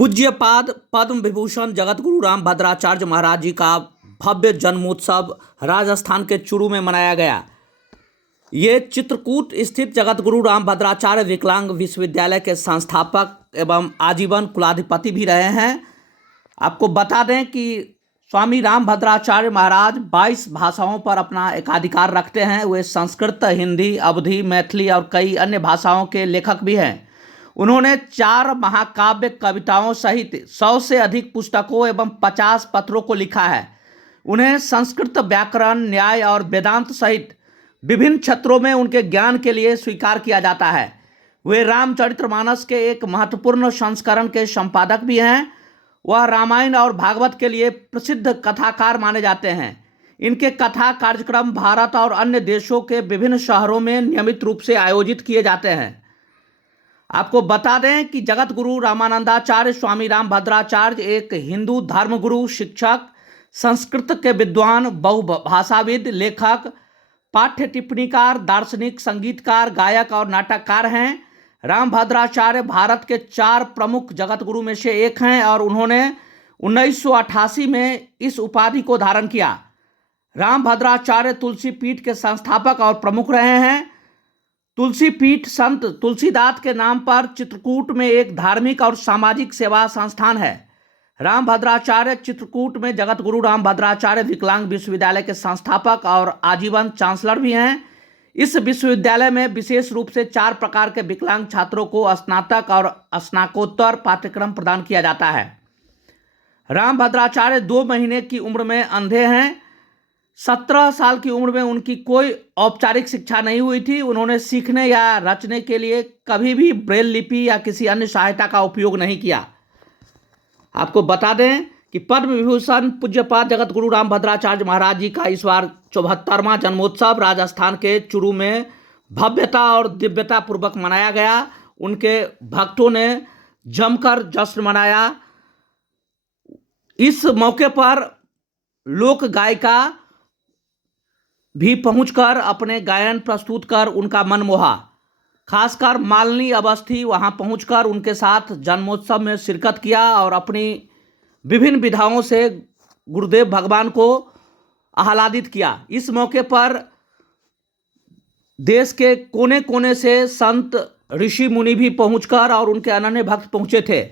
पूज्यपाद पद्म विभूषण जगत गुरु राम भद्राचार्य महाराज जी का भव्य जन्मोत्सव राजस्थान के चूरू में मनाया गया। ये चित्रकूट स्थित जगत गुरु राम भद्राचार्य विकलांग विश्वविद्यालय के संस्थापक एवं आजीवन कुलाधिपति भी रहे हैं। आपको बता दें कि स्वामी राम भद्राचार्य महाराज 22 भाषाओं पर अपना एकाधिकार रखते हैं। वे संस्कृत, हिंदी, अवधी, मैथिली और कई अन्य भाषाओं के लेखक भी हैं। उन्होंने 4 महाकाव्य कविताओं सहित 100 से अधिक पुस्तकों एवं 50 पत्रों को लिखा है। उन्हें संस्कृत व्याकरण, न्याय और वेदांत सहित विभिन्न क्षेत्रों में उनके ज्ञान के लिए स्वीकार किया जाता है। वे रामचरितमानस के एक महत्वपूर्ण संस्करण के संपादक भी हैं। वह रामायण और भागवत के लिए प्रसिद्ध कथाकार माने जाते हैं। इनके कथा कार्यक्रम भारत और अन्य देशों के विभिन्न शहरों में नियमित रूप से आयोजित किए जाते हैं। आपको बता दें कि जगत गुरु रामानंदाचार्य स्वामी राम भद्राचार्य एक हिंदू धर्मगुरु, शिक्षक, संस्कृत के विद्वान, बहुभाषाविद, लेखक, पाठ्य टिप्पणीकार, दार्शनिक, संगीतकार, गायक और नाटककार हैं। राम भद्राचार्य भारत के 4 प्रमुख जगत गुरु में से एक हैं और उन्होंने 1988 में इस उपाधि को धारण किया। राम भद्राचार्य तुलसी पीठ के संस्थापक और प्रमुख रहे हैं। तुलसी पीठ संत तुलसीदास के नाम पर चित्रकूट में एक धार्मिक और सामाजिक सेवा संस्थान है। राम भद्राचार्य चित्रकूट में जगत गुरु राम भद्राचार्य विकलांग विश्वविद्यालय के संस्थापक और आजीवन चांसलर भी हैं। इस विश्वविद्यालय में विशेष रूप से 4 प्रकार के विकलांग छात्रों को स्नातक और स्नातकोत्तर पाठ्यक्रम प्रदान किया जाता है। राम भद्राचार्य 2 महीने की उम्र में अंधे हैं। 17 साल की उम्र में उनकी कोई औपचारिक शिक्षा नहीं हुई थी। उन्होंने सीखने या रचने के लिए कभी भी ब्रेल लिपि या किसी अन्य सहायता का उपयोग नहीं किया। आपको बता दें कि पद्म विभूषण पूज्यपाद जगत गुरु राम भद्राचार्य महाराज जी का इस बार 74वां जन्मोत्सव राजस्थान के चूरू में भव्यता और दिव्यता पूर्वक मनाया गया। उनके भक्तों ने जमकर जश्न मनाया। इस मौके पर लोक गायिका भी पहुंचकर अपने गायन प्रस्तुत कर उनका मन मोहा। खासकर मालिनी अवस्थी वहां पहुंचकर उनके साथ जन्मोत्सव में शिरकत किया और अपनी विभिन्न विधाओं से गुरुदेव भगवान को आह्लादित किया। इस मौके पर देश के कोने कोने से संत, ऋषि, मुनि भी पहुंचकर और उनके अनन्य भक्त पहुंचे थे।